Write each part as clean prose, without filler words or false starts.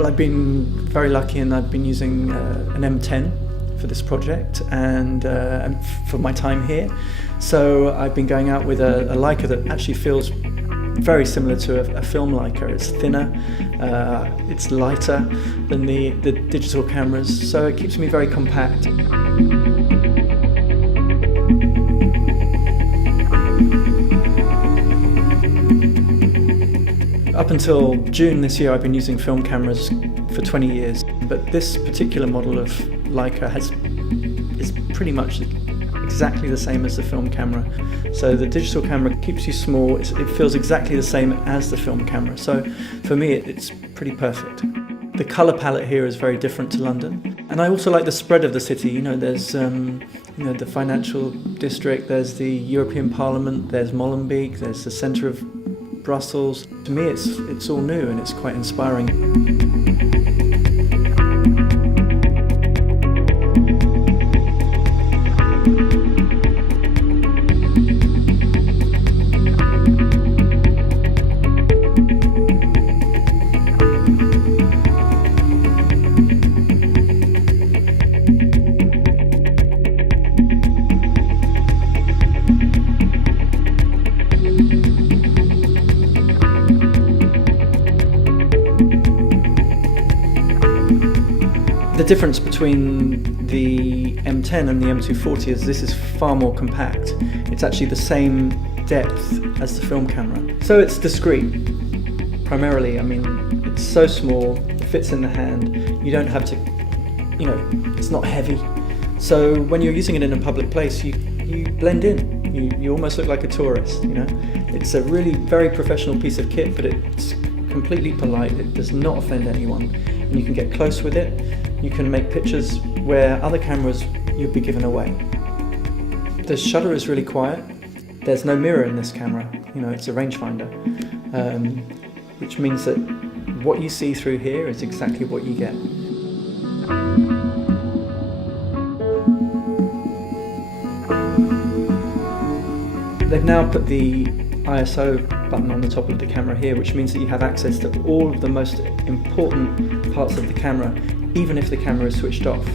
Well, I've been very lucky, and I've been using an M10 for this project and for my time here. So I've been going out with a Leica that actually feels very similar to a film Leica. It's thinner, it's lighter than the digital cameras, so it keeps me very compact. Up until June this year, I've been using film cameras for 20 years, but this particular model of Leica is pretty much exactly the same as the film camera. So the digital camera keeps you small, it feels exactly the same as the film camera. So for me, it's pretty perfect. The colour palette here is very different to London. And I also like the spread of the city. You know, there's the financial district, there's the European Parliament, there's Molenbeek, there's the centre of Brussels. To me, it's all new and it's quite inspiring. The difference between the M10 and the M240 is this is far more compact. It's actually the same depth as the film camera. So it's discreet, primarily. I mean, it's so small, it fits in the hand. You don't have to, it's not heavy. So when you're using it in a public place, you blend in. You almost look like a tourist, It's a really very professional piece of kit, but it's completely polite. It does not offend anyone. And you can get close with it. You can make pictures where other cameras you'd be given away. The shutter is really quiet. There's no mirror in this camera. It's a rangefinder, which means that what you see through here is exactly what you get. They've now put the ISO button on the top of the camera here, which means that you have access to all of the most important parts of the camera, even if the camera is switched off.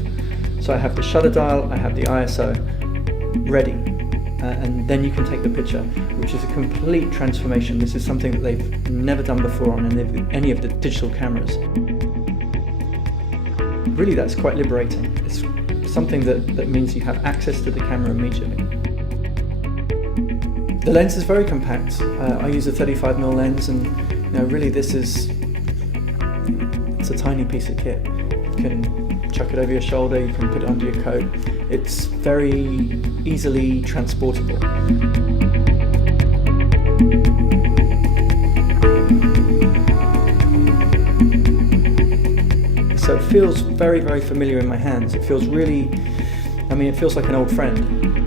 So I have the shutter dial, I have the ISO ready, and then you can take the picture, which is a complete transformation. This is something that they've never done before on any of the digital cameras. Really, that's quite liberating. It's something that means you have access to the camera immediately. The lens is very compact. I use a 35mm lens, and really it's a tiny piece of kit. You can chuck it over your shoulder, you can put it under your coat. It's very easily transportable. So it feels very, very familiar in my hands. It feels really, it feels like an old friend.